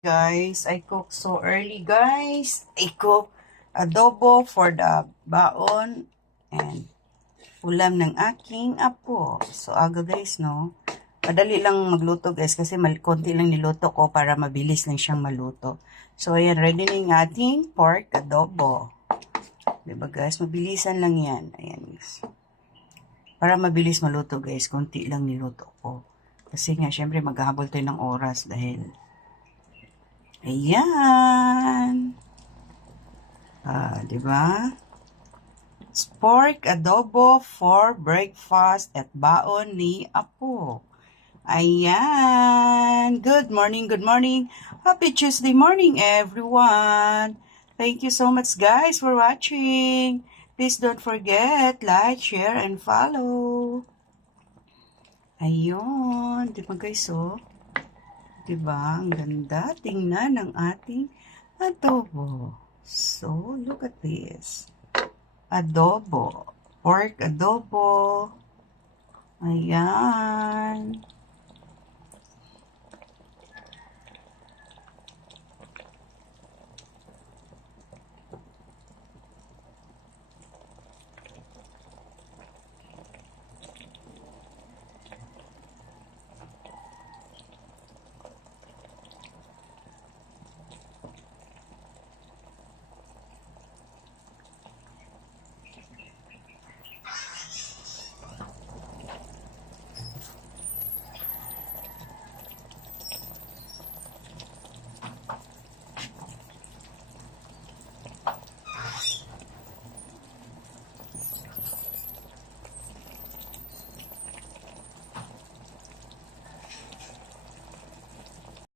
Guys, I cook so early, guys. I cook adobo for the baon and ulam ng aking apo. So, aga guys, no? Madali lang magluto, guys, kasi konti lang niluto ko para mabilis lang siyang maluto. So, ayan, ready na yung ating pork adobo. Diba, guys? Mabilisan lang yan. Ayan, guys. Para mabilis maluto, guys, konti lang niluto ko. Kasi nga, syempre, maghahabol tayo ng oras dahil ayan. Di ba? Pork adobo for breakfast at baon ni Apo. Ayan. Good morning, good morning. Happy Tuesday morning, everyone. Thank you so much, guys, for watching. Please don't forget, like, share, and follow. Ayun. Di ba, guys, oh? Diba? Ang ganda. Tingnan ang ating adobo. So, look at this. Adobo. Pork adobo. Ayan.